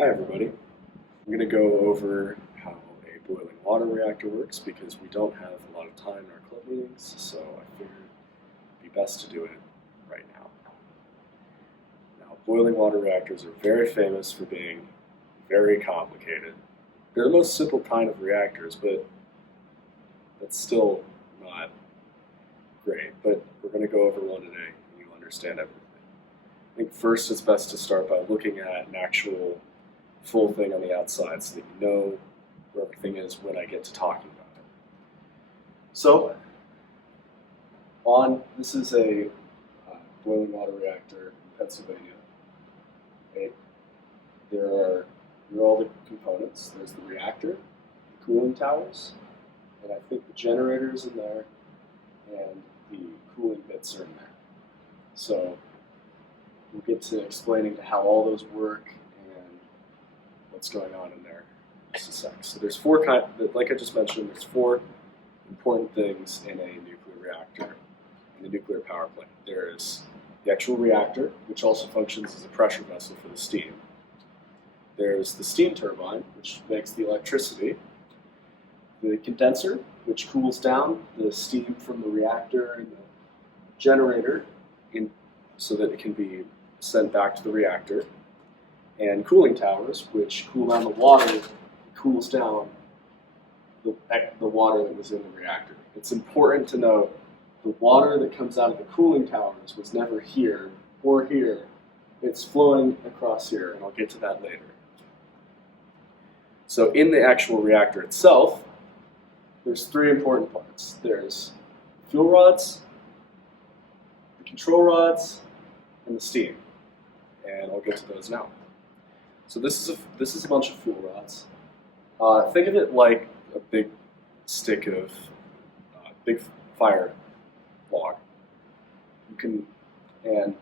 Hi everybody. I'm going to go over how a boiling water reactor works because we don't have a lot of time in our club meetings, so I figured it'd be best to do it right now. Now, boiling water reactors are very famous for being very complicated. They're the most simple kind of reactors, but that's still not great. But we're going to go over one today and you'll understand everything. I think first it's best to start by looking at an actual full thing on the outside so that you know where everything is when I get to talking about it. So, this is a boiling water reactor in Pennsylvania. Okay. Here are all the components. There's the reactor, the cooling towers, and I think the generators in there, and the cooling bits are in there. So we'll get to explaining to how all those work and what's going on in there in just a sec. So there's like I just mentioned, there's four important things in a nuclear reactor, in the nuclear power plant. There's the actual reactor, which also functions as a pressure vessel for the steam. There's the steam turbine, which makes the electricity. The condenser, which cools down the steam from the reactor and the generator so that it can be sent back to the reactor. And cooling towers, which cool down the water, cools down the water that was in the reactor. It's important to note the water that comes out of the cooling towers was never here or here. It's flowing across here, and I'll get to that later. So in the actual reactor itself, there's three important parts. There's fuel rods, the control rods, and the steam. And I'll get to those now. So this is a bunch of fuel rods. Think of it like a big stick of big fire log. And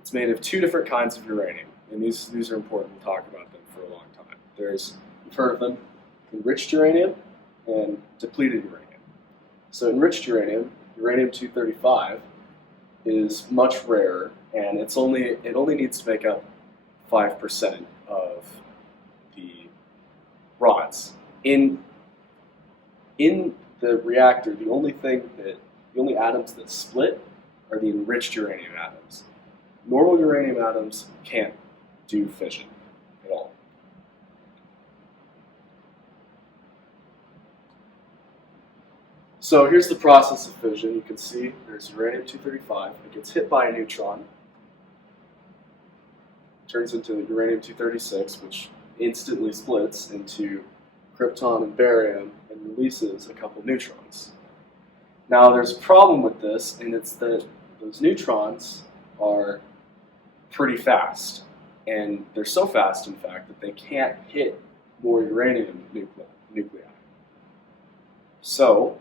it's made of two different kinds of uranium, and these are important. We'll talk about them for a long time. You've heard of them, enriched uranium and depleted uranium. So enriched uranium, uranium-235, is much rarer, and it only needs to make up 5% of the rods. In the reactor, the only atoms that split are the enriched uranium atoms. Normal uranium atoms can't do fission at all. So here's the process of fission. You can see there's uranium-235. It gets hit by a neutron, turns into uranium-236, which instantly splits into krypton and barium and releases a couple neutrons. Now there's a problem with this, and it's that those neutrons are pretty fast. And they're so fast, in fact, that they can't hit more uranium nuclei. So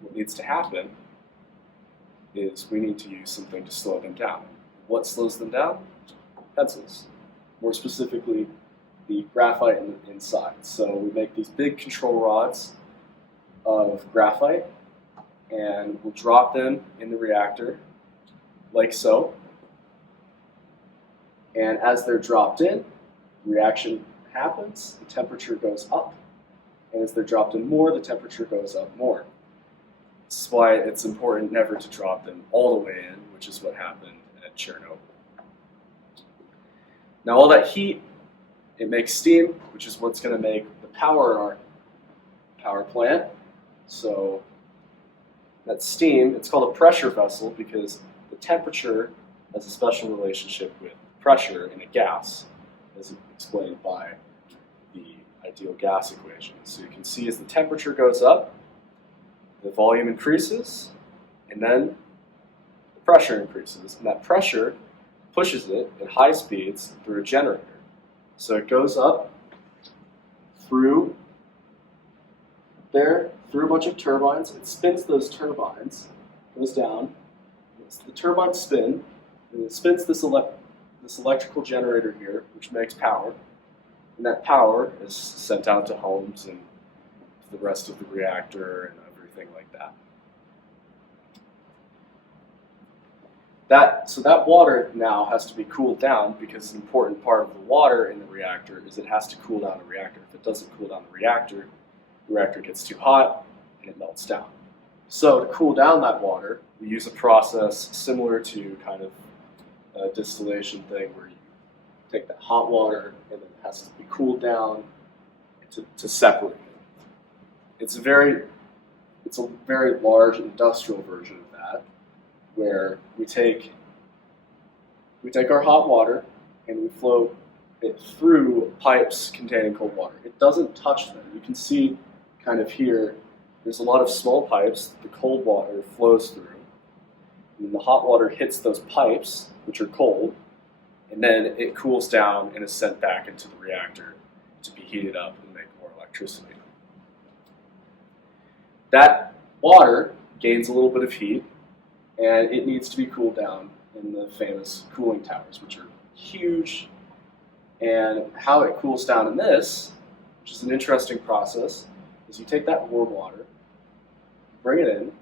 what needs to happen is we need to use something to slow them down. What slows them down? Pencils. More specifically, the graphite inside. So we make these big control rods of graphite, and we'll drop them in the reactor, like so. And as they're dropped in, the reaction happens, the temperature goes up, and as they're dropped in more, the temperature goes up more. This is why it's important never to drop them all the way in, which is what happened at Chernobyl. Now all that heat, it makes steam, which is what's going to make the power in our power plant. So that steam, it's called a pressure vessel because the temperature has a special relationship with pressure in a gas, as explained by the ideal gas equation. So you can see as the temperature goes up, the volume increases, and then the pressure increases, and that pressure pushes it at high speeds through a generator. So it goes up through there, through a bunch of turbines. It spins those turbines, goes down. The turbines spin, and it spins this electrical generator here, which makes power. And that power is sent out to homes and to the rest of the reactor and everything like that. So that water now has to be cooled down, because an important part of the water in the reactor is it has to cool down the reactor. If it doesn't cool down the reactor gets too hot and it melts down. So to cool down that water, we use a process similar to kind of a distillation thing, where you take that hot water and then it has to be cooled down to separate it. It's a very large industrial version of that, where we take our hot water and we flow it through pipes containing cold water. It doesn't touch them. You can see kind of here, there's a lot of small pipes that the cold water flows through. And the hot water hits those pipes, which are cold, and then it cools down and is sent back into the reactor to be heated up and make more electricity. That water gains a little bit of heat, and it needs to be cooled down in the famous cooling towers, which are huge. And how it cools down in this, which is an interesting process, is you take that warm water, bring it in,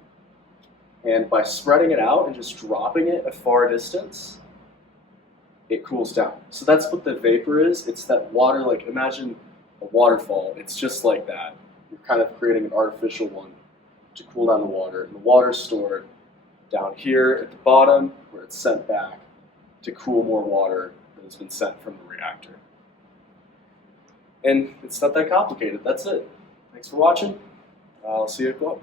and by spreading it out and just dropping it a far distance, it cools down. So that's what the vapor is. It's that water, like imagine a waterfall. It's just like that. You're kind of creating an artificial one to cool down the water. And the water's stored down here at the bottom, where it's sent back to cool more water that has been sent from the reactor. And it's not that complicated. That's it. Thanks for watching. I'll see you at Co-op.